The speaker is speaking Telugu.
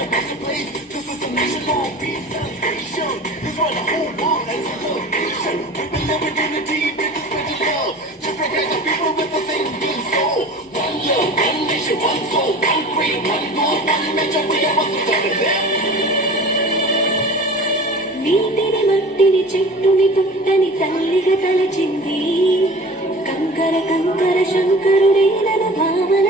the best place. This is a national peace celebration. It's for the whole world as a celebration. We believe in unity, with the spread of love. Just prepare the people with the same good soul. One love, one nation, one soul, one creed, one goal, one measure. We are one together. నీటిని మట్టిని చెట్టుని పుట్టని తల్లిగా తలచింది కంకర కంకర శంకరుడే నన్ను భావన